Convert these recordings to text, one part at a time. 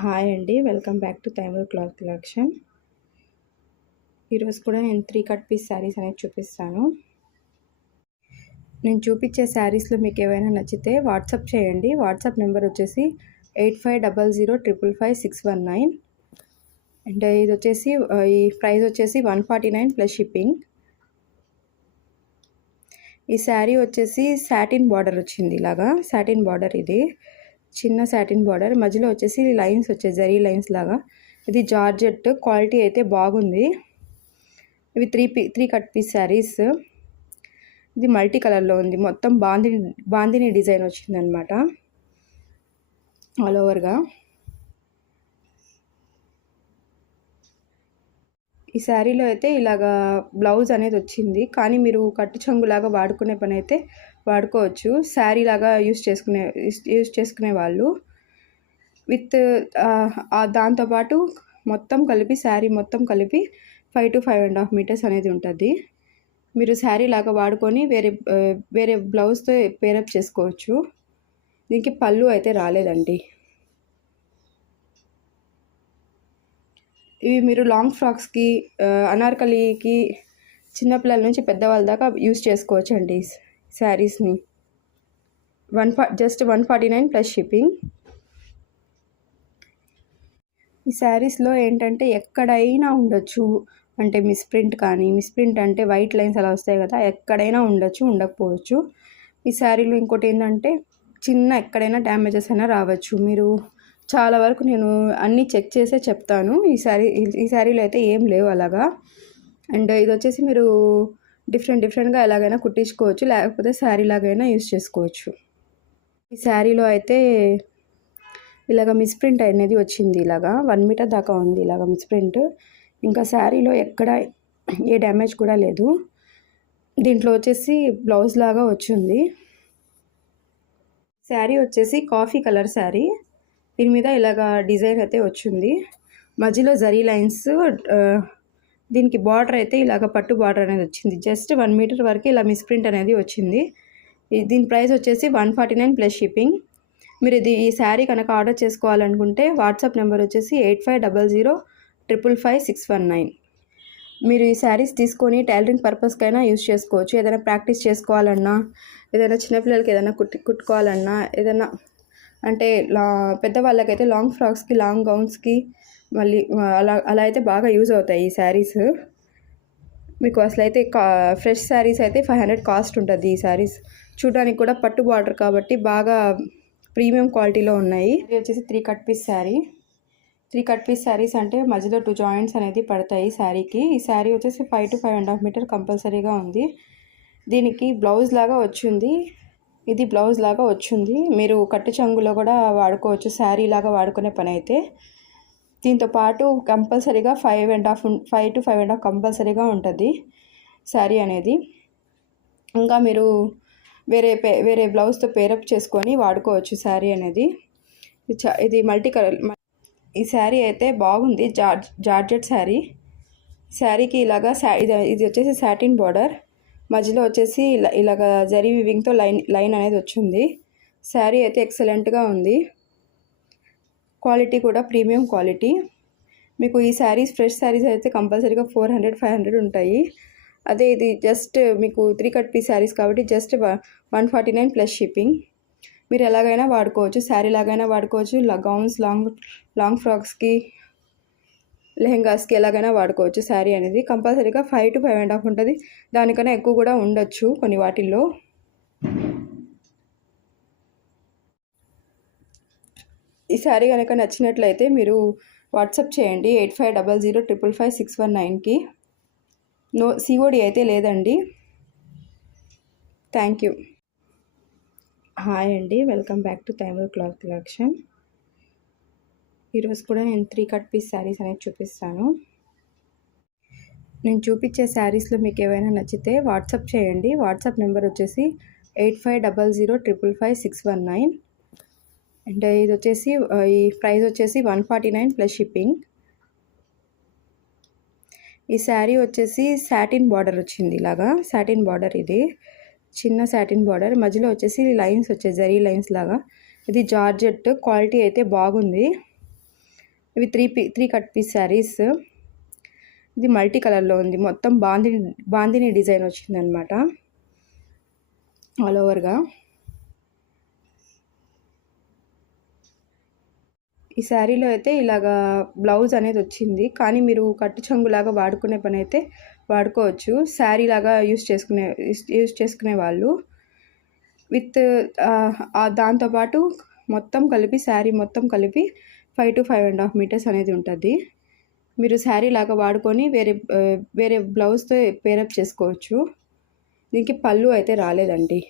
Hi అండి, welcome back to Taimur cloth collection. ఈరోజు కూడా నేను 3 కట్ పీస్ శారీస్ అనేది చూపిస్తాను. నేను చూపించే శారీస్లో మీకు ఏవైనా నచ్చితే వాట్సాప్ చేయండి. వాట్సాప్ నెంబర్ వచ్చేసి 8500555619. అండ్ ఇది వచ్చేసి ఈ ప్రైస్ వచ్చేసి 149 ప్లస్ షిప్పింగ్. ఈ శారీ వచ్చేసి సాటిన్ బార్డర్ వచ్చింది, ఇలాగా సాటిన్ బార్డర్, ఇది చిన్న సాటిన్ బార్డర్, మధ్యలో వచ్చేసి లైన్స్ వచ్చాయి, జరీ లైన్స్ లాగా. ఇది జార్జెట్, క్వాలిటీ అయితే బాగుంది. ఇవి త్రీ కట్ పీస్ శారీస్. ఇది మల్టీ కలర్లో ఉంది, మొత్తం బాందిని డిజైన్ వచ్చిందనమాట ఆల్ ఓవర్గా. ఈ శారీలో అయితే ఇలాగా బ్లౌజ్ అనేది వచ్చింది, కానీ మీరు కట్టు చెంగులాగా వాడుకునే పని అయితే వాడుకోవచ్చు. శారీ లాగా యూస్ చేసుకునే వాళ్ళు విత్ దాంతోపాటు మొత్తం కలిపి శారీ మొత్తం కలిపి 5 to 5.5 మీటర్స్ అనేది ఉంటుంది. మీరు శారీ లాగా వాడుకొని వేరే బ్లౌజ్తో పేరప్ చేసుకోవచ్చు. దీనికి పళ్ళు అయితే రాలేదండి. ఇవి మీరు లాంగ్ ఫ్రాక్స్కి, అనార్కలికి, చిన్నపిల్లల నుంచి పెద్దవాళ్ళ దాకా యూస్ చేసుకోవచ్చు అండి శారీస్ని. Just 149 plus shipping. ఈ శారీస్లో ఏంటంటే ఎక్కడైనా ఉండొచ్చు, అంటే మిస్ప్రింట్ అంటే వైట్ లైన్స్ అలా వస్తాయి కదా, ఎక్కడైనా ఉండొచ్చు, ఉండకపోవచ్చు. ఈ శారీలో ఇంకోటి ఏంటంటే చిన్న ఎక్కడైనా డ్యామేజెస్ అయినా రావచ్చు. మీరు చాలా వరకు నేను అన్నీ చెక్ చేసే చెప్తాను. ఈ శారీలో అయితే ఏం లేవు అలాగా. అండ్ ఇది వచ్చేసి మీరు డిఫరెంట్గా ఎలాగైనా కుట్టించుకోవచ్చు, లేకపోతే శారీ లాగైనా యూస్ చేసుకోవచ్చు. ఈ శారీలో అయితే ఇలాగ మిస్ప్రింట్ అనేది వచ్చింది, ఇలాగా 1 మీటర్ దాకా ఉంది ఇలాగ మిస్ప్రింట్. ఇంకా శారీలో ఎక్కడ ఏ డ్యామేజ్ కూడా లేదు. దీంట్లో వచ్చేసి బ్లౌజ్ లాగా వచ్చింది. శారీ వచ్చేసి కాఫీ కలర్ శారీ, దీని మీద ఇలాగ డిజైన్ అయితే వచ్చింది, మధ్యలో జరీ లైన్స్. దీనికి బార్డర్ అయితే ఇలాగ పట్టు బార్డర్ అనేది వచ్చింది. జస్ట్ 1 మీటర్ వరకు ఇలా మిస్ప్రింట్ అనేది వచ్చింది. దీని ప్రైస్ వచ్చేసి 149 ప్లస్ షిప్పింగ్. మీరు ఈ శారీ కనుక ఆర్డర్ చేసుకోవాలనుకుంటే వాట్సాప్ నెంబర్ వచ్చేసి 8500555619. మీరు ఈ శారీస్ తీసుకొని టైలరింగ్ పర్పస్కైనా యూస్ చేసుకోవచ్చు. ఏదైనా ప్రాక్టీస్ చేసుకోవాలన్నా, ఏదైనా చిన్నపిల్లలకి ఏదైనా కుట్టుకోవాలన్నా, ఏదైనా అంటే పెద్దవాళ్ళకైతే లాంగ్ ఫ్రాక్స్కి, లాంగ్ గౌన్స్కి, మళ్ళీ అలా అయితే బాగా యూజ్ అవుతాయి ఈ శారీస్. మీకు అసలు అయితే ఫ్రెష్ శారీస్ అయితే 500 కాస్ట్ ఉంటుంది. ఈ శారీస్ చూడడానికి కూడా పట్టు బార్డర్ కాబట్టి బాగా ప్రీమియం క్వాలిటీలో ఉన్నాయి. ఇది వచ్చేసి 3 cut piece sari. 3 cut piece saris అంటే మధ్యలో 2 జాయింట్స్ అనేది పడతాయి శారీకి. ఈ శారీ వచ్చేసి 5 to 5.5 మీటర్ కంపల్సరీగా ఉంది. దీనికి బ్లౌజ్ లాగా వచ్చింది, ఇది బ్లౌజ్ లాగా వచ్చింది. మీరు కట్టు చెంగులో కూడా వాడుకోవచ్చు, శారీ లాగా వాడుకునే పని అయితే. దీంతో పాటు కంపల్సరీగా 5 to 5.5 కంపల్సరీగా ఉంటుంది శారీ అనేది. ఇంకా మీరు వేరే బ్లౌజ్తో పేరప్ చేసుకొని వాడుకోవచ్చు శారీ అనేది. ఇది మల్టీ కలర్. ఈ శారీ అయితే బాగుంది, జార్జెట్ శారీ. శారీకి ఇలాగా ఇది వచ్చేసి సాటిన్ బార్డర్, మధ్యలో వచ్చేసి ఇలాగ జరీ వివింగ్తో లైన్ అనేది వచ్చింది. శారీ అయితే ఎక్సలెంట్గా ఉంది, క్వాలిటీ కూడా ప్రీమియం క్వాలిటీ. మీకు ఈ శారీస్ ఫ్రెష్ శారీస్ అయితే కంపల్సరీగా 400-500 ఉంటాయి. అదే ఇది జస్ట్ మీకు 3 కట్ పీస్ శారీస్ కాబట్టి జస్ట్ 149 ప్లస్ షిప్పింగ్. మీరు ఎలాగైనా వాడుకోవచ్చు, శారీ లాగైనా వాడుకోవచ్చు, గౌన్స్, లాంగ్ ఫ్రాక్స్కి, లెహెంగాస్కి ఎలాగైనా వాడుకోవచ్చు. శారీ అనేది కంపల్సరీగా 5 to 5.5 ఉంటుంది, దానికన్నా ఎక్కువ కూడా ఉండొచ్చు కొన్ని వాటిల్లో. ఈ శారీ కనుక నచ్చినట్లయితే మీరు వాట్సాప్ చేయండి 8500555619కి. నో COD అయితే లేదండి. Thank you. హాయ్ అండి, welcome back to Taimur cloth collection. ఈరోజు కూడా నేను 3 కట్ పీస్ శారీస్ అనేది చూపిస్తాను. నేను చూపించే శారీస్లో మీకు ఏవైనా నచ్చితే వాట్సాప్ చేయండి. వాట్సాప్ నెంబర్ వచ్చేసి 8500555619. అండ్ ఇది వచ్చేసి ఈ ప్రైస్ వచ్చేసి 149 ప్లస్ షిప్పింగ్. ఈ శారీ వచ్చేసి సాటిన్ బార్డర్ వచ్చింది, ఇలాగా సాటిన్ బార్డర్, ఇది చిన్న సాటిన్ బార్డర్, మధ్యలో వచ్చేసి లైన్స్ వచ్చాయి, జరీ లైన్స్ లాగా. ఇది జార్జెట్, క్వాలిటీ అయితే బాగుంది. ఇవి త్రీ కట్ పీస్ శారీస్. ఇది మల్టీ కలర్లో ఉంది, మొత్తం బాందిని డిజైన్ వచ్చిందనమాట ఆల్ ఓవర్గా. ఈ శారీలో అయితే ఇలాగా బ్లౌజ్ అనేది వచ్చింది, కానీ మీరు కట్టు చెంగులాగా వాడుకునే పని అయితే వాడుకోవచ్చు. శారీ లాగా యూస్ చేసుకునే వాళ్ళు విత్ దాంతోపాటు మొత్తం కలిపి శారీ మొత్తం కలిపి 5 to 5.5 మీటర్స్ అనేది ఉంటుంది. మీరు శారీ లాగా వాడుకొని వేరే బ్లౌజ్తో పేరప్ చేసుకోవచ్చు. దీనికి పళ్ళు అయితే రాలేదండి.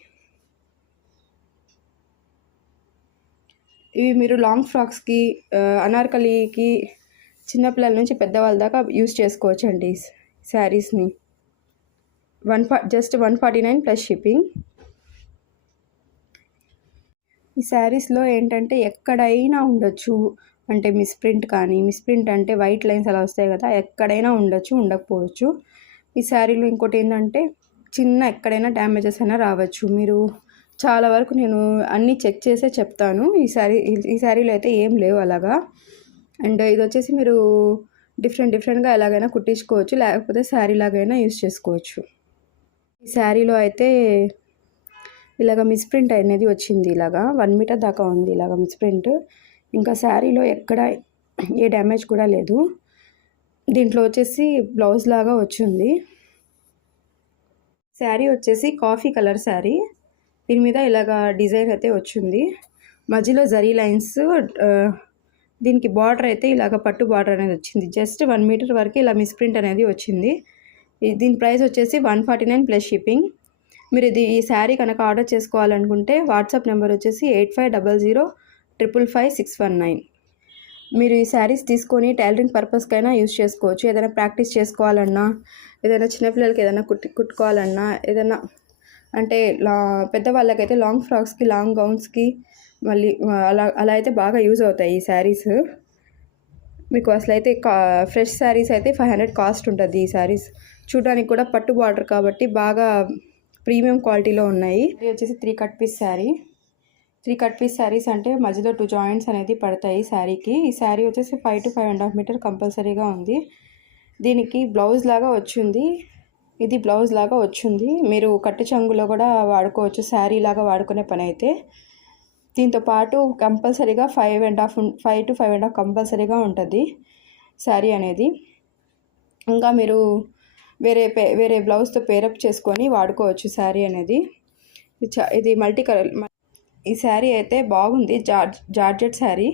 ఇవి మీరు లాంగ్ ఫ్రాక్స్కి, అనార్కలికి, చిన్నపిల్లల నుంచి పెద్దవాళ్ళ దాకా యూస్ చేసుకోవచ్చు అండి శారీస్ని. Just 149 plus shipping. ఈ శారీస్లో ఏంటంటే ఎక్కడైనా ఉండొచ్చు, అంటే మిస్ప్రింట్ అంటే వైట్ లైన్స్ అలా వస్తాయి కదా, ఎక్కడైనా ఉండొచ్చు, ఉండకపోవచ్చు. ఈ శారీలో ఇంకోటి ఏంటంటే ఎక్కడైనా డ్యామేజెస్ అయినా రావచ్చు. మీరు చాలా వరకు నేను అన్నీ చెక్ చేసే చెప్తాను. ఈ శారీలో అయితే ఏం లేవు అలాగా. అండ్ ఇది వచ్చేసి మీరు డిఫరెంట్గా ఎలాగైనా కుట్టించుకోవచ్చు, లేకపోతే శారీ లాగైనా యూస్ చేసుకోవచ్చు. ఈ శారీలో అయితే ఇలాగ మిస్ప్రింట్ అనేది వచ్చింది, ఇలాగా 1 మీటర్ దాకా ఉంది ఇలాగ మిస్ప్రింట్. ఇంకా శారీలో ఎక్కడ ఏ డ్యామేజ్ కూడా లేదు. దీంట్లో వచ్చేసి బ్లౌజ్ లాగా వచ్చింది. శారీ వచ్చేసి కాఫీ కలర్ శారీ. దీని మీద ఇలాగ డిజైన్ అయితే వచ్చింది, మధ్యలో జరీ లైన్స్. దీనికి బార్డర్ అయితే ఇలాగ పట్టు బార్డర్ అనేది వచ్చింది. జస్ట్ 1 మీటర్ వరకు ఇలా మిస్ప్రింట్ అనేది వచ్చింది. దీని ప్రైస్ వచ్చేసి 149 ప్లస్ షిప్పింగ్. మీరు ఈ శారీ కనుక ఆర్డర్ చేసుకోవాలనుకుంటే వాట్సాప్ నెంబర్ వచ్చేసి 8500555619. మీరు ఈ శారీస్ తీసుకొని టైలరింగ్ పర్పస్కైనా యూస్ చేసుకోవచ్చు. ఏదైనా ప్రాక్టీస్ చేసుకోవాలన్నా, ఏదైనా చిన్నపిల్లలకి ఏదైనా కుట్టుకోవాలన్నా, ఏదైనా అంటే పెద్దవాళ్ళకైతే లాంగ్ ఫ్రాక్స్కి, లాంగ్ గౌన్స్కి, మళ్ళీ అలా అయితే బాగా యూజ్ అవుతాయి ఈ శారీస్. మీకు అసలు అయితే ఫ్రెష్ శారీస్ అయితే 500 కాస్ట్ ఉంటుంది. ఈ శారీస్ చూడడానికి కూడా పట్టు బార్డర్ కాబట్టి బాగా ప్రీమియం క్వాలిటీలో ఉన్నాయి. ఇది వచ్చేసి 3 cut piece sari. 3 cut piece saris అంటే మధ్యలో 2 జాయింట్స్ అనేది పడతాయి శారీకి. ఈ శారీ వచ్చేసి 5 to 5.5 మీటర్ కంపల్సరీగా ఉంది. దీనికి బ్లౌజ్ లాగా వచ్చింది, ఇది బ్లౌజ్ లాగా వచ్చింది. మీరు కట్టు చెంగులో కూడా వాడుకోవచ్చు, శారీ లాగా వాడుకునే పని అయితే. దీంతో పాటు కంపల్సరీగా 5 to 5.5 కంపల్సరీగా ఉంటుంది శారీ అనేది. ఇంకా మీరు వేరే బ్లౌజ్తో పేరప్ చేసుకొని వాడుకోవచ్చు శారీ అనేది. ఇది మల్టీ కలర్. ఈ శారీ అయితే బాగుంది, జార్జెట్ శారీ.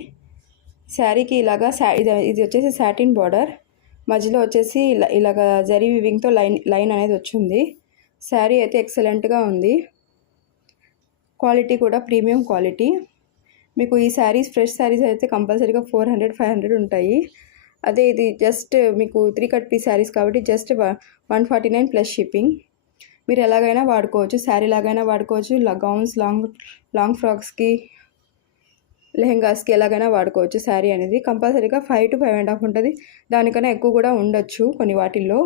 శారీకి ఇలాగా ఇది వచ్చేసి సాటిన్ బార్డర్, మధ్యలో వచ్చేసి ఇలాగ జరీ వివింగ్తో లైన్ అనేది వచ్చింది. శారీ అయితే ఎక్సలెంట్గా ఉంది, క్వాలిటీ కూడా ప్రీమియం క్వాలిటీ. మీకు ఈ శారీస్ ఫ్రెష్ శారీస్ అయితే కంపల్సరీగా 400-500 ఉంటాయి. అదే ఇది జస్ట్ మీకు 3 కట్ పీస్ శారీస్ కాబట్టి జస్ట్ 149 ప్లస్ షిప్పింగ్. మీరు ఎలాగైనా వాడుకోవచ్చు, శారీ లాగైనా వాడుకోవచ్చు, గౌన్స్, లాంగ్ ఫ్రాక్స్కి, లెహెంగాస్కి ఎలాగైనా వాడుకోవచ్చు. శారీ అనేది కంపల్సరీగా 5 to 5.5 ఉంటుంది. దానికన్నా ఎక్కువ కూడా ఉండొచ్చు కొన్ని వాటిల్లో.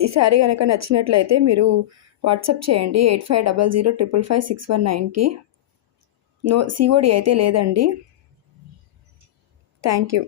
ఈ శారీ కనుక నచ్చినట్లయితే మీరు వాట్సాప్ చేయండి 8500555619కి. COD అయితే లేదండి. Thank you.